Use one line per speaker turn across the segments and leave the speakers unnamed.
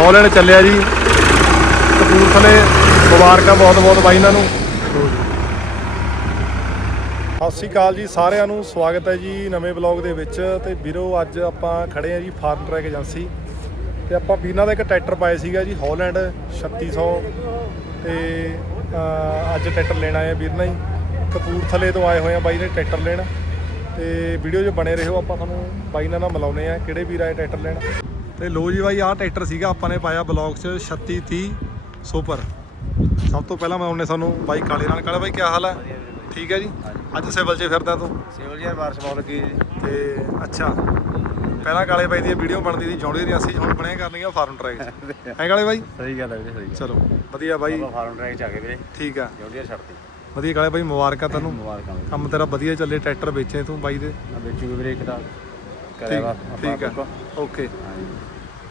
Holland ਚੱਲਿਆ ਜੀ। ਕਪੂਰਥਲੇ ਮੁਬਾਰਕਾਂ ਬਹੁਤ ਬਹੁਤ ਬਾਈ ਇਹਨਾਂ ਨੂੰ। ਸਤਿ ਸ਼੍ਰੀ ਅਕਾਲ ਜੀ ਸਾਰਿਆਂ ਨੂੰ ਸਵਾਗਤ ਹੈ ਜੀ ਨਵੇਂ ਬਲੌਗ ਦੇ ਵਿੱਚ। ਤੇ ਵੀਰੋ ਅੱਜ ਆਪਾਂ ਖੜੇ ਆ ਜੀ ਫਾਰਮ ਟਰੈਕ ਏਜੰਸੀ। ਤੇ ਆਪਾਂ ਵੀਰਾਂ ਦਾ ਇੱਕ ਟਰੈਕਟਰ ਪਾਇਆ ਸੀਗਾ ਜੀ ਹਾਲੈਂਡ 3600 ਤੇ ਅਹ, ਅੱਜ ਟਰੈਕਟਰ ਲੈਣ ਆਏ ਆ ਵੀਰ ਨਾਲ ਹੀ। ਕਪੂਰਥਲੇ ਤੋਂ ਆਏ ਹੋਏ ਆ ਬਾਈ ਨੇ ਟਰੈਕਟਰ ਲੈਣ। ਤੇ ਵੀਡੀਓ 'ਚ ਬਣੇ ਰਹੋ ਆਪਾਂ ਤੁਹਾਨੂੰ ਬਾਈ ਨਾਲ ਨਾ ਮਿਲਾਉਨੇ ਆ ਕਿਹੜੇ ਵੀਰ ਆਏ ਟਰੈਕਟਰ ਲੈਣ। ਤੇ ਲੋ ਜੀ ਬਾਈ ਆਹ ਟਰੈਕਟਰ ਸੀਗਾ ਆਪਾਂ ਨੇ ਪਾਇਆ ਬਲੌਗ 'ਚ 3630 ਸੁਪਰ। ਸਭ ਤੋਂ ਪਹਿਲਾਂ ਮੈਂ ਉਹਨੇ ਸਾਨੂੰ ਬਾਈ ਕਾਲੇ ਨਾਲ ਕਾਲੇ ਬਾਈ ਕੀ ਹਾਲ ਹੈ ਠੀਕ ਹੈ ਜੀ? ਅੱਜ ਸਿਵਲ 'ਚ ਫਿਰਦਾ ਤੂੰ?
ਸਿਵਲ ਯਾਰ ਬਾਰਿਸ਼ ਬਹੁਤ ਲੱਗੀ ਜੀ।
ਤੇ ਅੱਛਾ ਪਹਿਲਾਂ ਕਾਲੇ ਬਾਈ ਦੀ ਵੀਡੀਓ ਬਣਦੀ ਸੀ ਜੌਂਡੀ ਦੀ ਅਸੀਂ ਹੁਣ ਬਣਿਆ ਕਰਨੀ ਆ ਫਾਰਮ ਟਰੈਕ 'ਚ। ਐ ਕਾਲੇ ਬਾਈ?
ਸਹੀ ਗੱਲ ਹੈ ਵੀਰੇ ਸਹੀ
ਚਲੋ ਵਧੀਆ ਬਾਈ।
ਫਾਰਮ ਟਰੈਕ ਚ ਆ ਗਏ ਵੀਰੇ।
ਠੀਕ ਆ।
ਜੋੜੀਆਂ ਛੱਡਤੀ।
ਵਧੀਆ ਕਾਲੇ ਬਾਈ ਮੁਬਾਰਕਾਂ ਤੈਨੂੰ।
ਮੁਬਾਰਕਾਂ
ਕੰਮ ਤੇਰਾ ਵਧੀਆ ਚੱਲੇ ਟਰੈਕਟਰ ਵੇਚੇ ਤੂੰ ਬਾਈ ਦੇ।
ਵੇਚੂਗੇ ਵੀਰੇ ਇੱਕ ਦਾ ਕਰਿਆ ਵਾ
ਠੀਕ
ਆਪਾਂ
ਠੀਕ ਆ। ਓਕੇ।
ਹਾਂਜੀ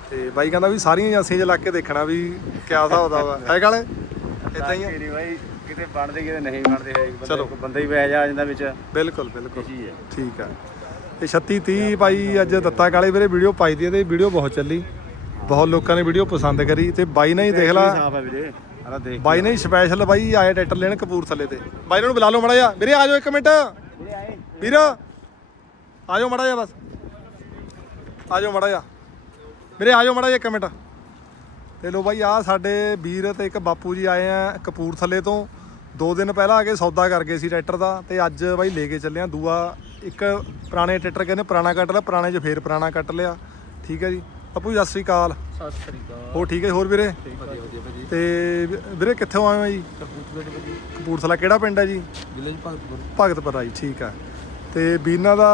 ਤੇ ਬਾਈ ਕਹਿੰਦਾ ਵੀ ਸਾਰੀਆਂ ਏਜੰਸੀਆਂ 'ਚ ਲੱਗ ਕੇ ਦੇਖਣਾ ਵੀ ਕਿਆ ਹਿਸਾਬ ਦਾ ਵਾ। ਹੈ ਕਾਲੇ? ਇਦਾਂ ਹੀ ਆ?
ਤੇਰੀ ਬਾਈ ਕਿਤੇ ਬਣਦੇ ਕਿਤੇ ਨਹੀਂ ਬਣਦੇ ਹੈ ਬੰਦੇ-। ਬੰਦਾ ਹੀ ਬਹਿ ਜਾ ਜਾਂਦਾ ਵਿੱਚ।
ਬਿਲਕੁਲ ਬਿਲਕੁਲ। ਠੀਕ ਆ। ਇਹ 36 30 ਭਾਈ ਅੱਜ ਦਿੱਤਾ ਕਾਲੇ ਵੀਰੇ ਵੀਡੀਓ ਪਾਈ ਦੀ ਤੇ ਵੀਡੀਓ ਬਹੁਤ ਚੱਲੀ। ਬਹੁਤ ਲੋਕਾਂ ਨੇ ਵੀਡੀਓ ਪਸੰਦ ਕਰੀ ਤੇ ਬਾਈ ਨੇ ਹੀ ਦੇਖ ਲਾ।
ਸਾਫ਼ ਹੈ ਵੀਰੇ। ਆਲਾ ਦੇਖ
ਬਾਈ ਨੇ ਸਪੈਸ਼ਲ ਬਾਈ ਆਏ ਟਰੈਕਟਰ ਲੈਣ ਕਪੂਰਥਲੇ ਤੇ। ਬਾਈ ਨੂੰ ਬੁਲਾ ਲਓ ਮੜਾ ਜਾ ਵੀਰੇ ਆ ਜਾਓ ਇੱਕ ਮਿੰਟ।
ਵੀਰੇ ਆਏ।
ਵੀਰ ਆ ਜਾਓ ਮੜਾ ਜਾ ਬਸ। ਆ ਜਾਓ ਮੜਾ ਜਾ ਵੀਰੇ ਆ ਜਾਓ ਮੜਾ ਜਾ ਇੱਕ ਮਿੰਟ। ਤੇ ਲੋ ਬਾਈ ਆ ਸਾਡੇ ਵੀਰ ਤੇ ਇੱਕ ਬਾਪੂ ਜੀ ਆਏ ਆ ਕਪੂਰਥਲੇ ਤੋਂ। ਦੋ ਦਿਨ ਪਹਿਲਾਂ ਆ ਕੇ ਸੌਦਾ ਕਰ ਗਏ ਸੀ ਟਰੈਕਟਰ ਦਾ ਤੇ ਅੱਜ ਬਾਈ ਲੈ ਕੇ ਚੱਲੇ ਆ ਦੂਆ। ਇੱਕ ਪੁਰਾਣੇ ਟਰੈਕਟਰ ਕਹਿੰਦੇ ਪੁਰਾਣਾ ਕੱਟ ਲਿਆ ਪੁਰਾਣੇ 'ਚ ਫੇਰ ਪੁਰਾਣਾ ਕੱਟ ਲਿਆ। ਠੀਕ ਹੈ ਜੀ। ਬਾਪੂ ਜੀ ਸਤਿ ਸ੍ਰੀ ਅਕਾਲ।
ਸਤਿ ਸ੍ਰੀ ਅਕਾਲ।
ਹੋ ਠੀਕ ਹੈ ਹੋਰ ਵੀਰੇ? ਤੇ ਵੀਰੇ ਕਿੱਥੋਂ ਆਏ ਹੋ ਜੀ
ਕਪੂਰਥਲੇ
ਕਿਹੜਾ ਪਿੰਡ ਹੈ ਜੀ?
ਵਿਲੇਜ ਭਗਤਪੁਰ।
ਭਗਤਪੁਰਾ ਜੀ ਠੀਕ ਆ ਤੇ ਵੀਨਾ ਦਾ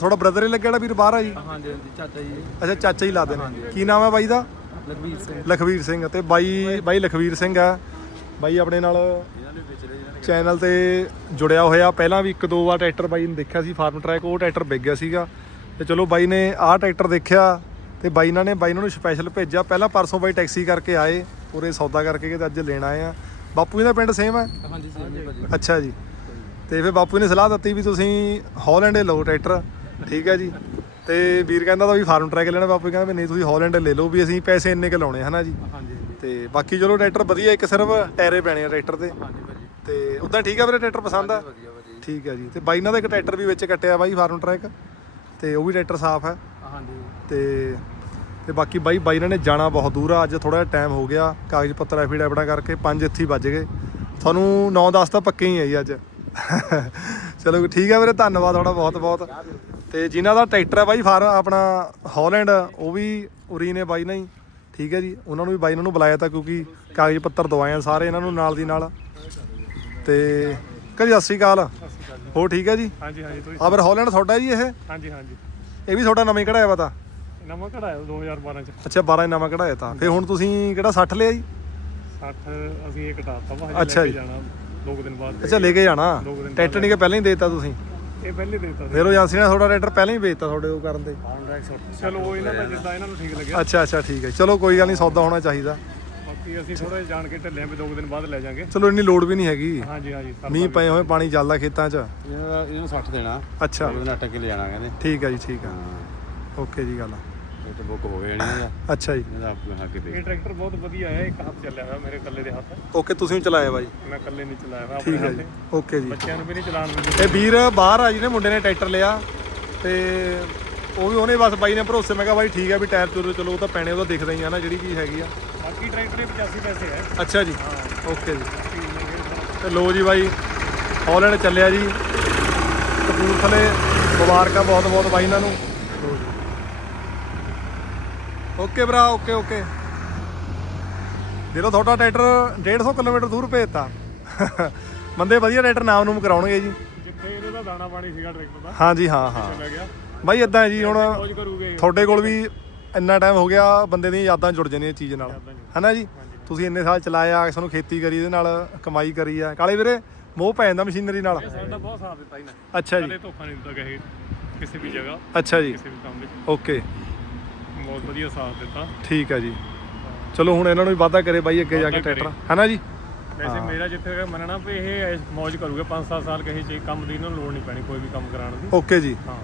ਥੋੜਾ ਬ੍ਰਦਰ ਹੀ ਲੱਗਿਆ ਜਿਹੜਾ ਵੀਰ ਬਾਹਰ ਆ ਜੀ?
ਹਾਂਜੀ ਹਾਂਜੀ ਚਾਚਾ ਜੀ।
ਅੱਛਾ ਚਾਚਾ ਹੀ ਲਾਦੇ ਨੇ ਕੀ ਨਾਮ ਹੈ ਬਾਈ ਦਾ?
ਲਖਵੀਰ ਸਿੰਘ।
ਲਖਵੀਰ ਸਿੰਘ ਤੇ ਬਾਈ ਬਾਈ। ਲਖਵੀਰ ਸਿੰਘ ਆ। ਬਾਈ ਆਪਣੇ ਨਾਲ ਚੈਨਲ ਤੇ ਜੁੜਿਆ ਹੋਇਆ। ਪਹਿਲਾਂ ਵੀ ਇੱਕ ਦੋ ਵਾਰ ਟਰੈਕਟਰ ਬਾਈ ਨੇ ਦੇਖਿਆ ਸੀ ਫਾਰਮ ਟਰੈਕ ਉਹ ਟਰੈਕਟਰ ਵਿਕ ਗਿਆ ਸੀਗਾ। ਤੇ ਚਲੋ ਬਾਈ ਨੇ ਆਹ ਟਰੈਕਟਰ ਦੇਖਿਆ ਤੇ ਬਾਈ ਇਹਨਾਂ ਨੇ ਬਾਈ ਨੂੰ ਸਪੈਸ਼ਲ ਭੇਜਿਆ। ਪਹਿਲਾਂ ਪਰਸੋਂ ਬਾਈ ਟੈਕਸੀ ਕਰਕੇ ਆਏ ਪੂਰੇ ਸੌਦਾ ਕਰਕੇ ਤੇ ਅੱਜ ਲੈਣ ਆਏ ਆ। ਬਾਪੂ ਜੀ ਦਾ ਪਿੰਡ ਸੇਮ ਹੈ?
ਹਾਂਜੀ ਸੇਮ ਭਾਜੀ।
ਅੱਛਾ ਜੀ। ਤੇ ਫਿਰ ਬਾਪੂ ਨੇ ਸਲਾਹ ਦਿੱਤੀ ਵੀ ਤੁਸੀਂ ਹਾਲੈਂਡ ਲਓ ਟਰੈਕਟਰ ਠੀਕ ਹੈ ਜੀ। ਤੇ ਵੀਰ ਕਹਿੰਦਾ ਤਾਂ ਵੀ ਫਾਰਮ ਟਰੈਕ ਲੈਣਾ ਬਾਪੂ ਕਹਿੰਦਾ ਵੀ ਨਹੀਂ ਤੁਸੀਂ ਹਾਲੈਂਡ ਲੈ ਲਓ ਵੀ ਅਸੀਂ ਪੈਸੇ ਇੰਨੇ ਕੁ ਲਾਉਣੇ ਹਨਾ ਜੀ। ਤੇ ਬਾਕੀ ਚਲੋ ਟਰੈਕਟਰ ਵਧੀਆ ਇੱਕ ਸਿਰਫ ਟਾਇਰੇ ਪੈਣੇ ਆ ਟਰੈਕਟਰ
ਭਾਜੀ।
ਤੇ ਉਦਾਂ ਠੀਕ ਆ ਵੀਰੇ ਟਰੈਕਟਰ ਪਸੰਦ ਆ? ਠੀਕ ਹੈ ਜੀ। ਤੇ ਬਾਈ ਨਾਲ ਦਾ ਇੱਕ ਟਰੈਕਟਰ ਵੀ ਵਿੱਚ ਕੱਟਿਆ ਬਾਈ ਫਾਰਮ ਟਰੈਕ। ਤੇ ਉਹ ਵੀ ਟਰੈਕਟਰ ਸਾਫ਼ ਹੈ
ਹਾਂਜੀ।
ਤੇ ਤੇ ਬਾਕੀ ਬਾਈ ਬਾਈ ਨੇ ਜਾਣਾ ਬਹੁਤ ਦੂਰ ਆ ਅੱਜ ਥੋੜਾ ਜਿਹਾ ਟਾਈਮ ਹੋ ਗਿਆ। ਕਾਗਜ਼ ਪੱਤਰ ਐਫੀਡੈਵਿਟਾਂ ਕਰਕੇ 5 ਇੱਥੇ ਵੱਜ ਗਏ। ਤੁਹਾਨੂੰ 9-10 ਤਾਂ ਪੱਕੇ ਹੀ ਆ ਜੀ ਅੱਜ। ਚਲੋ ਠੀਕ ਹੈ ਵੀਰੇ ਧੰਨਵਾਦ ਤੁਹਾਡਾ ਬਹੁਤ ਬਹੁਤ। ਤੇ ਜਿਨ੍ਹਾਂ ਦਾ ਟਰੈਕਟਰ ਹੈ ਬਾਈ ਫਾਰ ਆਪਣਾ ਹਾਲੈਂਡ ਉਹ ਵੀ ਉਰੀ ਨੇ ਬਾਈ ਨਾਲ ਹੀ। ਠੀਕ ਹੈ ਜੀ ਉਹਨਾਂ ਨੂੰ ਵੀ ਬਾਈ ਇਹਨਾਂ ਨੂੰ ਬੁਲਾਇਆ ਤਾਂ ਕਿਉਂਕਿ ਕਾਗਜ਼ ਪੱਤਰ ਦਵਾਏ ਆ ਸਾਰੇ ਇਹਨਾਂ ਨੂੰ ਨਾਲ ਦੀ ਨਾਲ। ਤੇ ਕਦੀ ਸਤਿ ਸ਼੍ਰੀ ਅਕਾਲ। ਹੋ ਠੀਕ ਹੈ ਜੀ?
ਹਾਂਜੀ ਹਾਂਜੀ ਤੁਸੀਂ
ਆ ਫਿਰ ਹਾਲੈਂਡ ਤੁਹਾਡਾ ਜੀ ਇਹ?
ਹਾਂਜੀ ਹਾਂਜੀ।
ਇਹ ਵੀ ਤੁਹਾਡਾ ਨਵੇਂ ਕਢਾਇਆ ਵਾ ਤਾਂ?
ਨਵਾਂ ਕਢਾਇਆ 2012 ਚ।
ਅੱਛਾ 12 ਨਵਾਂ ਕਢਾਇਆ ਤਾਂ। ਫਿਰ ਹੁਣ ਤੁਸੀਂ ਕਿਹੜਾ 60 ਲਿਆ ਜੀ?
60 ਅਸੀਂ ਇਹ ਘਟਾਤਾ ਵਾ
ਅੱਛਾ ਜੀ।
ਜਾਣਾ ਦੋ ਕੁ ਦਿਨ ਬਾਅਦ
ਅੱਛਾ ਲੈ ਕੇ ਜਾਣਾ?
ਦੋ ਕੁ ਦਿਨ
ਟਰੈਕਟਰ ਨਹੀਂ ਕਿ ਪਹਿਲਾਂ ਹੀ ਦੇਤਾ ਤੁਸੀਂ?
ਇਹ ਪਹਿਲੇ ਦੇ ਦਿੱਤਾ ਸੀ।
ਫਿਰ ਉਹ ਏਜੰਸੀ ਨੇ ਤੁਹਾਡਾ ਟਰੈਕਟਰ ਪਹਿਲਾਂ ਹੀ ਵੇਚਤਾ ਤੁਹਾਡੇ ਉਹ ਕਰਨ ਤੇ?
ਚਲੋ ਉਹ ਇਹਨਾਂ ਦਾ ਜਿੱਦਾਂ ਇਹਨਾਂ ਨੂੰ ਠੀਕ ਲੱਗਿਆ।
ਅੱਛਾ ਅੱਛਾ ਠੀਕ ਹੈ। ਚਲੋ ਕੋਈ ਗੱਲ ਨਹੀਂ ਸੌਦਾ ਹੋਣਾ ਚਾਹੀਦਾ।
ਬਾਕੀ ਅਸੀਂ ਥੋੜਾ ਜਾਣ ਕੇ ਢੱਲੇ ਆਂ ਵੀ ਦੋ ਕੁ ਦਿਨ ਬਾਅਦ ਲੈ ਜਾਾਂਗੇ।
ਚਲੋ ਇੰਨੀ ਲੋਡ ਵੀ ਨਹੀਂ ਹੈਗੀ।
ਹਾਂਜੀ ਹਾਂਜੀ ਸਰ
ਮੀਂਹ ਪਏ ਹੋਏ ਪਾਣੀ ਚੱਲਦਾ ਖੇਤਾਂ 'ਚ।
ਇਹਨਾਂ ਇਹਨੂੰ 60 ਦੇਣਾ।
ਅੱਛਾ।
ਉਹਦੇ ਨਾਲ ਟੱਕੇ ਲੈ ਜਾਣਾ ਕਹਿੰਦੇ।
ਠੀਕ ਹੈ ਜੀ ਠੀਕ ਹੈ।
ਹਾਂ।
ਓਕੇ ਜੀ ਗੱਲ
ਇਹ ਤਾਂ ਬੁੱਕ ਹੋ ਨਹੀਂ ਇਹਦਾ
ਅੱਛਾ ਜੀ।
ਇਹਦਾ ਆਪਣੇ ਹੱਕ
ਇਹ
ਦੇ
ਟਰੈਕਟਰ ਬਹੁਤ ਵਧੀਆ ਹੈ ਇੱਕ ਹੱਥ ਚੱਲਿਆ ਹੋਇਆ ਮੇਰੇ ਇਕੱਲੇ ਦੇ ਹੱਥ।
ਓਕੇ ਤੁਸੀਂ ਵੀ ਚਲਾਇਆ ਬਾਈ?
ਮੈਂ ਇਕੱਲੇ ਨਹੀਂ ਚਲਾਇਆ ਹੋਇਆ ਆਪਣੇ
ਠੀਕ ਹੈ ਜੀ।
ਹੱਥੇ
ਓਕੇ ਜੀ।
ਬੱਚਿਆਂ ਨੂੰ ਵੀ ਨਹੀਂ ਚਲਾਉਣ ਦਿੰਦੇ।
ਇਹ ਵੀਰ ਬਾਹਰ ਆ ਜਿਹਨੇ ਮੁੰਡੇ ਨੇ ਟਰੈਕਟਰ ਲਿਆ ਤੇ ਉਹ ਵੀ ਉਹਨੇ ਬਸ ਬਾਈ ਨੇ ਭਰੋਸੇ ਮੈਂ ਕਿਹਾ ਬਾਈ ਠੀਕ ਹੈ ਵੀ ਟਾਇਰ ਟੂਰ ਚਲੋ ਉਹ ਤਾਂ ਪੈਣੇ ਉਹਦਾ ਦਿਖਦਾ ਹੀ ਆ ਨਾ ਜਿਹੜੀ ਚੀਜ਼ ਹੈਗੀ ਆ।
ਬਾਕੀ ਟਰੈਕਟਰ ਦੇ 85 ਪੈਸੇ ਹੈ।
ਅੱਛਾ ਜੀ।
ਹਾਂ।
ਓਕੇ ਜੀ। ਤੇ ਲੋ ਜੀ ਬਾਈ ਹਾਲੈਂਡ ਚੱਲਿਆ ਜੀ। ਕਪੂਰਥਲੇ ਮੁਬਾਰਕਾਂ ਬਹੁਤ ਬਹੁਤ ਬਾਈ ਇਹਨਾਂ ਨੂੰ। ਓਕੇ ਭਰਾ ਓਕੇ ਓਕੇ। ਜਦੋਂ ਤੁਹਾਡਾ ਟਰੈਕਟਰ 150 ਕਿਲੋਮੀਟਰ ਦੂਰ ਭੇਜਤਾ ਬੰਦੇ ਵਧੀਆ ਟਰੈਕਟਰ ਨਾਮ ਨੂੰ ਕਰਾਉਣਗੇ ਜੀ।
ਜਿੱਥੇ ਇਹਦਾ ਦਾ ਦਾਣਾ ਪਾਣੀ ਸੀਗਾ ਟਰੈਕਟਰ ਦਾ।
ਹਾਂਜੀ ਹਾਂ ਹਾਂ। ਬਾਈ ਇਦਾਂ ਜੀ ਹੁਣ ਤੁਹਾਡੇ ਕੋਲ ਵੀ ਇੰਨਾ ਟਾਈਮ ਹੋ ਗਿਆ ਬੰਦੇ ਦੀਆਂ ਯਾਦਾਂ ਜੁੜ ਜਾਂਦੀਆਂ ਚੀਜ਼ ਨਾਲ। ਹਨਾ ਜੀ? ਤੁਸੀਂ ਇੰਨੇ ਸਾਲ ਚਲਾਇਆ ਸਾਨੂੰ ਖੇਤੀ ਕਰੀ ਇਹਦੇ ਨਾਲ ਕਮਾਈ ਕਰੀ ਆ। ਕਾਲੇ ਵੀਰੇ ਮੋਹ ਪੈ ਜਾਂਦਾ ਮਸ਼ੀਨਰੀ ਨਾਲ।
ਸਾਡਾ ਬਹੁਤ ਸਾਥ ਦਿੱਤਾ ਇਹਨੇ
ਅੱਛਾ ਜੀ।
ਕਦੇ ਧੋਖਾ ਨਹੀਂ ਦਿੱਤਾ ਕਿਸੇ ਕਿਸੇ ਵੀ ਜਗ੍ਹਾ।
ਅੱਛਾ ਜੀ।
ਕਿਸੇ ਵੀ ਕੰਮ ਵਿੱਚ।
ਓਕੇ।
ਬਹੁਤ ਵਧੀਆ ਸਾਥ ਦਿੱਤਾ।
ਠੀਕ ਆ ਜੀ। ਚਲੋ ਹੁਣ ਇਹਨਾਂ ਨੂੰ ਵੀ ਵਾਅਦਾ ਕਰੇ ਬਾਈ ਅੱਗੇ ਜਾ ਕੇ
ਵਾਅਦਾ
ਟਰੈਕਟਰ। ਹੈਨਾ ਜੀ?
ਵੈਸੇ ਮੇਰਾ ਜਿੱਥੇ ਤੱਕ ਮੰਨਣਾ ਵੀ ਇਹ ਐਸ- ਮौज ਕਰੂਗੇ 5-7 ਸਾਲ ਕਿਸੇ ਚੀਜ਼ ਕੰਮ ਦੀ ਇਹਨਾਂ ਨੂੰ ਲੋੜ ਨਹੀਂ ਪੈਣੀ ਕੋਈ ਵੀ ਕੰਮ ਕਰਾਉਣ ਦੀ।
ਓਕੇ ਜੀ।
ਹਾਂ।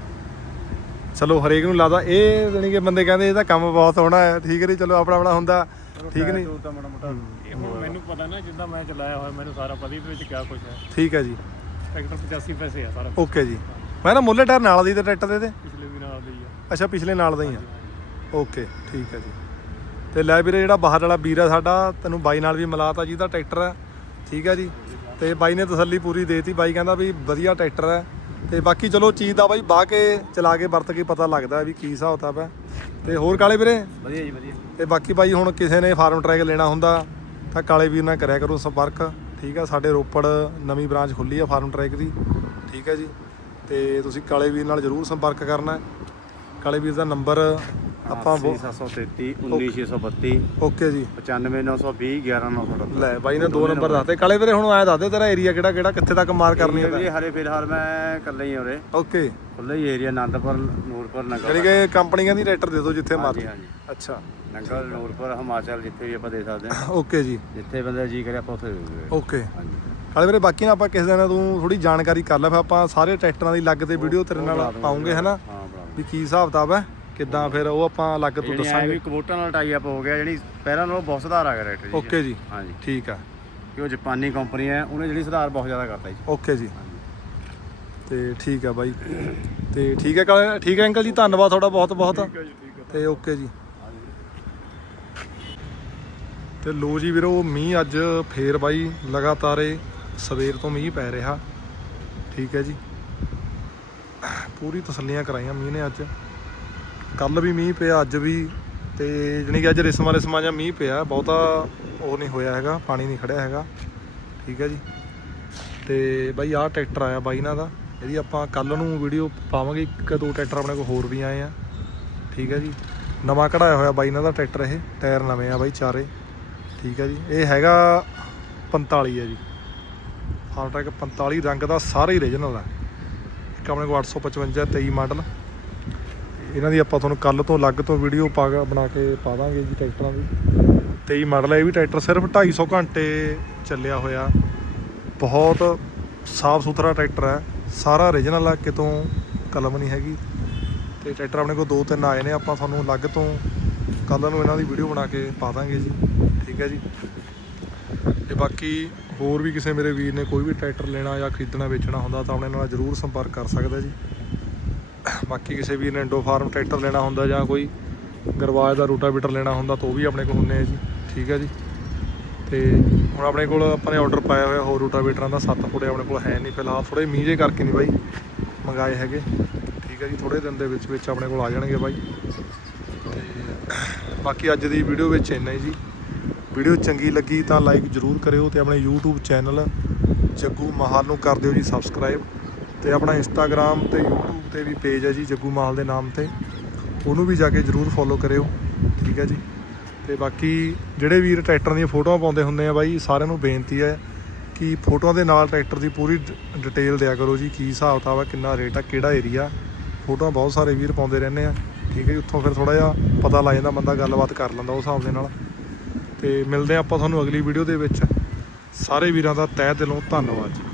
ਚਲੋ ਹਰੇਕ ਨੂੰ ਲੱਗਦਾ ਇਹ ਜਾਣੀ ਕਿ ਬੰਦੇ ਕਹਿੰਦੇ ਇਹਦਾ ਕੰਮ ਬਹੁਤ ਸੋਹਣਾ ਹੈ। ਠੀਕ ਨਹੀਂ ਚਲੋ ਆਪਣਾ ਆਪਣਾ ਹੁੰਦਾ। ਠੀਕ ਨਹੀਂ?
ਤਾਂ ਮਾੜਾ ਮੋਟਾ।
ਇਹ ਹੁਣ ਮੈਨੂੰ ਪਤਾ ਨਾ ਜਿੱਦਾਂ ਮੈਂ ਚਲਾਇਆ ਹੋਇਆ ਮੈਨੂੰ ਸਾਰਾ ਪਤਾ ਇਹਦੇ ਵਿੱਚ ਕਿਆ ਕੁਝ ਹੈ।
ਠੀਕ ਹੈ ਜੀ।
ਟਰੈਕਟਰ 85 ਪੈਸੇ ਆ ਸਾਰਾ।
ਓਕੇ ਜੀ। ਮੈਂ ਨਾ ਮੁੱਲੇ ਟਾਇਰ ਨਾਲ ਦੀ ਤੇ ਟਰੈਕਟਰ ਦੇ ਤੇ?
ਪਿਛਲੇ ਵੀ ਨਾਲ ਦੇ ਹੀ ਆ।
ਅੱਛਾ ਪਿਛਲੇ ਨਾਲ ਦਾ ਹੀ ਆ। ਓਕੇ ਠੀਕ ਹੈ ਜੀ। ਤੇ ਲੈ ਵੀਰੇ ਜਿਹੜਾ ਬਾਹਰ ਵਾਲਾ ਵੀਰ ਆ ਸਾਡਾ ਤੈਨੂੰ ਬਾਈ ਨਾਲ ਵੀ ਮਿਲਾਤਾ ਜਿਹਦਾ ਟਰੈਕਟਰ ਹੈ ਠੀਕ ਹੈ ਜੀ। ਤੇ ਬਾਈ ਨੇ ਤਸੱਲੀ ਪੂਰੀ ਦੇਤੀ। ਬਾਈ ਕਹਿੰਦਾ ਵੀ ਵਧੀਆ ਟਰੈਕਟਰ ਹੈ ਤੇ ਬਾਕੀ ਚਲੋ ਚੀਜ਼ ਦਾ ਬਾਈ ਬਾਹ ਕੇ ਚਲਾ ਕੇ ਵਰਤ ਕੇ ਪਤਾ ਲੱਗਦਾ ਵੀ ਕੀ ਹਿਸਾਬ ਕਿਤਾਬ ਹੈ ਤੇ ਹੋਰ ਕਾਲੇ ਵੀਰੇ?
ਵਧੀਆ ਜੀ ਵਧੀਆ।
ਤੇ ਬਾਕੀ ਬਾਈ ਹੁਣ ਕਿਸੇ ਨੇ ਫਾਰਮ ਟਰੈਕ ਲੈਣਾ ਹੁੰਦਾ ਤਾਂ ਕਾਲੇ ਵੀਰ ਨਾਲ ਕਰਿਆ ਕਰੋ ਸੰਪਰਕ। ਠੀਕ ਆ ਸਾਡੇ ਰੋਪੜ ਨਵੀਂ ਬ੍ਰਾਂਚ ਖੁੱਲੀ ਆ ਫਾਰਮ ਟਰੈਕ ਦੀ। ਠੀਕ ਹੈ ਜੀ। ਤੇ ਤੁਸੀਂ ਕਾਲੇ ਵੀਰ ਨਾਲ ਜਰੂਰ ਸੰਪਰਕ ਕਰਨਾ। ਕਾਲੇ ਵੀਰ ਦਾ ਨੰਬਰ ਆਪਾਂ
733 19632
ਓਕੇ ਜੀ।
95920 11928
ਲੈ ਬਾਈ ਨੇ ਦੋ ਨੰਬਰ ਦੱਸਦੇ ਕਾਲੇ ਵੀਰੇ ਹੁਣ ਆਇਆ ਦੱਸਦੇ ਤੇਰਾ ਏਰੀਆ ਕਿਹੜਾ ਕਿਹੜਾ ਕਿੱਥੇ ਤੱਕ ਮਾਰ ਕਰਨੀ ਹੈ
ਜੀ ਹਲੇ ਫਿਲਹਾਲ ਮੈਂ ਇਕੱਲਾ ਹੀ ਹਾਂ ਉਰੇ।
ਓਕੇ।
ਖੁੱਲਾ ਹੀ ਏਰੀਆ ਆਨੰਦਪੁਰ ਨੂਰਪੁਰ
ਯਾਨੀ ਕਿ ਕੰਪਨੀਆਂ ਦੀ ਟਰੈਕਟਰ ਦੇ ਦਿਓ ਜਿੱਥੇ
ਹਾਂਜੀ
ਮਰਜ਼ੀ।
ਹਾਂਜੀ।
ਅੱਛਾ।
ਨੰਗਲ ਨੂਰਪੁਰ ਹਿਮਾਚਲ ਜਿੱਥੇ ਵੀ ਆਪਾਂ ਦੇ ਸਕਦੇ ਹਾਂ।
ਓਕੇ ਜੀ।
ਜਿੱਥੇ ਬੰਦਾ ਜੀ ਕਰੇ ਆਪਾਂ ਉੱਥੇ ਦੇ ਦਿੰਦੇ
ਓਕੇ।
ਹਾਂ। ਹਾਂਜੀ।
ਕਾਲੇ ਵੀਰੇ ਬਾਕੀ ਨਾ ਆਪਾਂ ਕਿਸੇ ਦਿਨ ਤੂੰ ਥੋੜੀ ਜਾਣਕਾਰੀ ਕਰ ਲੈ ਫਿਰ ਆਪਾਂ ਸਾਰੇ ਟਰੈਕਟਰਾਂ ਦੀ ਲੱਗ ਤੇ ਵੀਡੀਓ ਤੇਰੇ ਨਾਲ ਪਾਉਂਗੇ ਹਨਾ?
ਹਾਂ
ਵੀ ਕੀ ਹਿਸਾਬ ਕਿਤਾਬ ਹੈ? ਕਿੱਦਾਂ ਫਿਰ ਉਹ ਆਪਾਂ ਅਲੱਗ ਤੋਂ
ਜਿਹੜੀ ਐ
ਦੱਸਾਂਗੇ?
ਵੀ ਕਬੂਟਰ ਨਾਲ ਟਾਈ ਅਪ ਹੋ ਗਿਆ ਜਿਹੜੀ ਪਹਿਲਾਂ ਨਾਲੋਂ ਬਹੁਤ ਸੁਧਾਰ ਆ ਗਿਆ ਰੇਟ ਜੀ।
ਓਕੇ ਜੀ।
ਹਾਂਜੀ।
ਠੀਕ ਆ।
ਕਿ ਉਹ ਜਾਪਾਨੀ ਕੰਪਨੀ ਹੈ ਉਹਨੇ ਜਿਹੜੀ ਸੁਧਾਰ ਬਹੁਤ ਜ਼ਿਆਦਾ ਕਰਤਾ ਜੀ।
ਓਕੇ ਜੀ। ਤੇ ਠੀਕ ਆ ਬਾਈ। ਤੇ ਠੀਕ ਹੈ ਕਾਲੇ ਠੀਕ ਹੈ ਅੰਕਲ ਜੀ ਧੰਨਵਾਦ ਤੁਹਾਡਾ ਬਹੁਤ ਬਹੁਤ। ਤੇ ਓਕੇ ਜੀ। ਤੇ ਲੋ ਜੀ ਵੀਰੋ ਮੀਂਹ ਅੱਜ ਫੇਰ ਬਾਈ ਲਗਾਤਾਰ ਸਵੇਰ ਤੋਂ ਮੀਂਹ ਪੈ ਰਿਹਾ। ਠੀਕ ਹੈ ਜੀ। ਪੂਰੀ ਤਸੱਲੀਆਂ ਕਰਾਈਆਂ ਮੀਂਹ ਨੇ ਅੱਜ। ਕੱਲ ਵੀ ਮੀਂਹ ਪਿਆ, ਅੱਜ ਵੀ ਤੇ ਜਾਣੀ ਕਿ ਅੱਜ ਰਿਸਮਾਂ ਰਿਸਮਾਂ ਜਾਂ ਮੀਂਹ ਪਿਆ, ਬਹੁਤਾ ਉਹ ਨਹੀਂ ਹੋਇਆ ਹੈਗਾ, ਪਾਣੀ ਨਹੀਂ ਖੜਿਆ ਹੈਗਾ, ਠੀਕ ਹੈ ਜੀ। ਤੇ ਬਾਈ ਆਹ ਟਰੈਕਟਰ ਆਇਆ ਬਾਈ ਇਹਨਾਂ ਦਾ, ਇਹਦੀ ਆਪਾਂ ਕੱਲ ਨੂੰ ਵੀਡੀਓ ਪਾਵਾਂਗੇ, ਇੱਕ ਦੋ ਟਰੈਕਟਰ ਆਪਣੇ ਕੋਲ ਹੋਰ ਵੀ ਆਏ ਆ, ਠੀਕ ਹੈ ਜੀ। ਨਵਾਂ ਕਢਾਇਆ ਹੋਇਆ ਬਾਈ ਨਾਲ ਦਾ ਟਰੈਕਟਰ ਇਹ, ਟਾਇਰ ਨਵੇਂ ਆ ਬਾਈ ਚਾਰੇ, ਠੀਕ ਹੈ ਜੀ। ਇਹ ਹੈਗਾ 45 ਹੈ ਜੀ। ਫਾਰਮ ਟਰੈਕ 45 ਰੰਗ ਦਾ ਸਾਰੇ ਹੀ ਰੀਜਨਲ ਹੈ ਇੱਕ ਆਪਣੇ ਕੋਲ 855 23 ਮਾਡਲ। ਇਹਨਾਂ ਦੀ ਆਪਾਂ ਤੁਹਾਨੂੰ ਕੱਲ ਤੋਂ ਅਲੱਗ ਤੋਂ ਵੀਡੀਓ ਪਾ ਬਣਾ ਕੇ ਪਾ ਦਾਂਗੇ ਜੀ ਟਰੈਕਟਰਾਂ ਦੀ। 23 ਮਾਡਲ ਹੈ ਇਹ ਵੀ ਟਰੈਕਟਰ ਸਿਰਫ 250 ਘੰਟੇ ਚੱਲਿਆ ਹੋਇਆ। ਬਹੁਤ ਸਾਫ਼ ਸੁਥਰਾ ਟਰੈਕਟਰ ਹੈ ਸਾਰਾ ਰੀਜਨਲ ਆ, ਕਿਤੋਂ ਕਲਮ ਨਹੀਂ ਹੈਗੀ। ਤੇ ਟਰੈਕਟਰ ਆਪਣੇ ਕੋਲ ਦੋ ਤਿੰਨ ਆਏ ਨੇ, ਆਪਾਂ ਤੁਹਾਨੂੰ ਅਲੱਗ ਤੋਂ ਕੱਲ ਨੂੰ ਇਹਨਾਂ ਦੀ ਵੀਡੀਓ ਬਣਾ ਕੇ ਪਾ ਦਾਂਗੇ ਜੀ। ਠੀਕ ਹੈ ਜੀ। ਤੇ ਬਾਕੀ ਹੋਰ ਵੀ ਕਿਸੇ ਮੇਰੇ ਵੀਰ ਨੇ ਕੋਈ ਵੀ ਟਰੈਕਟਰ ਲੈਣਾ ਜਾਂ ਖਰੀਦਣਾ, ਵੇਚਣਾ ਹੁੰਦਾ ਤਾਂ ਆਪਣੇ ਨਾਲ ਜਰੂਰ ਸੰਪਰਕ ਕਰ ਸਕਦਾ ਜੀ। ਬਾਕੀ ਕਿਸੇ ਵੀ ਨੇ ਫਾਰਮ ਟਰੈਕਟਰ ਲੈਣਾ ਹੁੰਦਾ ਜਾਂ ਕੋਈ ਗਰਵਾਜ ਦਾ ਰੂਟਾਵੀਟਰ ਲੈਣਾ ਹੁੰਦਾ ਤਾਂ ਉਹ ਵੀ ਆਪਣੇ ਕੋਲ ਹੁੰਦੇ ਆ ਜੀ। ਠੀਕ ਹੈ ਜੀ। ਤੇ ਹੁਣ ਆਪਣੇ ਕੋਲ ਆਪਾਂ ਨੇ ਆਰਡਰ ਪਾਇਆ ਹੋਇਆ ਹੋਰ ਰੂਟਾਵੀਟਰਾਂ ਦਾ 7 ਫੁੱਟੇ ਆਪਣੇ ਕੋਲ ਹੈ ਨਹੀਂ ਫਿਲਹਾਲ ਥੋੜੇ ਮੀਂਹ ਜੇ ਕਰਕੇ ਨਹੀਂ ਬਾਈ, ਮੰਗਾਏ ਹੈਗੇ। ਠੀਕ ਹੈ ਜੀ ਥੋੜੇ ਦਿਨ ਦੇ ਵਿੱਚ ਵਿੱਚ ਆਪਣੇ ਕੋਲ ਆ ਜਾਣਗੇ ਬਾਈ। ਤੇ ਬਾਕੀ ਅੱਜ ਦੀ ਵੀਡੀਓ ਵਿੱਚ ਇੰਨਾ ਹੀ ਜੀ। ਵੀਡੀਓ ਚੰਗੀ ਲੱਗੀ ਤਾਂ ਲਾਈਕ ਜਰੂਰ ਕਰਿਓ ਤੇ ਆਪਣੇ YouTube ਚੈਨਲ ਜੱਗੂ ਮਾਹਲ ਨੂੰ ਕਰ ਦਿਓ ਜੀ ਸਬਸਕ੍ਰਾਈਬ ਤੇ ਆਪਣਾ Instagram ਤੇ YouTube ਤੇ ਵੀ ਪੇਜ ਹੈ ਜੀ, ਜੱਗੂ ਮਾਲ ਦੇ ਨਾਮ ਤੇ। ਉਹਨੂੰ ਵੀ ਜਾ ਕੇ ਜਰੂਰ ਫੋਲੋ ਕਰਿਓ, ਠੀਕ ਹੈ ਜੀ। ਤੇ ਬਾਕੀ ਜਿਹੜੇ ਵੀਰ ਟਰੈਕਟਰ ਦੀਆਂ ਫੋਟੋਆਂ ਪਾਉਂਦੇ ਹੁੰਦੇ ਆ ਬਾਈ, ਸਾਰਿਆਂ ਨੂੰ ਬੇਨਤੀ ਹੈ ਕਿ ਫੋਟੋਆਂ ਦੇ ਨਾਲ ਟਰੈਕਟਰ ਦੀ ਪੂਰੀ ਡ- ਡਿਟੇਲ ਦਿਆ ਕਰੋ ਜੀ, ਕੀ ਹਿਸਾਬ ਕਿਤਾਬ ਹੈ, ਕਿੰਨਾ ਰੇਟ ਆ, ਕਿਹੜਾ ਏਰੀਆ ਫੋਟੋਆਂ ਬਹੁਤ ਸਾਰੇ ਵੀਰ ਪਾਉਂਦੇ ਰਹਿੰਦੇ ਆ, ਠੀਕ ਹੈ ਜੀ। ਉੱਥੋਂ ਫਿਰ ਥੋੜਾ ਜਿਹਾ ਪਤਾ ਲੱਗ ਜਾਂਦਾ, ਬੰਦਾ ਗੱਲਬਾਤ ਕਰ ਲੈਂਦਾ ਉਸ ਹਿਸਾਬ ਦੇ ਨਾਲ। ਤੇ ਮਿਲਦੇ ਆ ਆਪਾਂ ਤੁਹਾਨੂੰ ਅਗਲੀ ਵੀਡੀਓ ਦੇ ਵਿੱਚ। ਸਾਰੇ ਵੀਰਾਂ ਦਾ ਤਹਿ ਦਿਲੋਂ ਧੰਨਵਾਦ ਜੀ।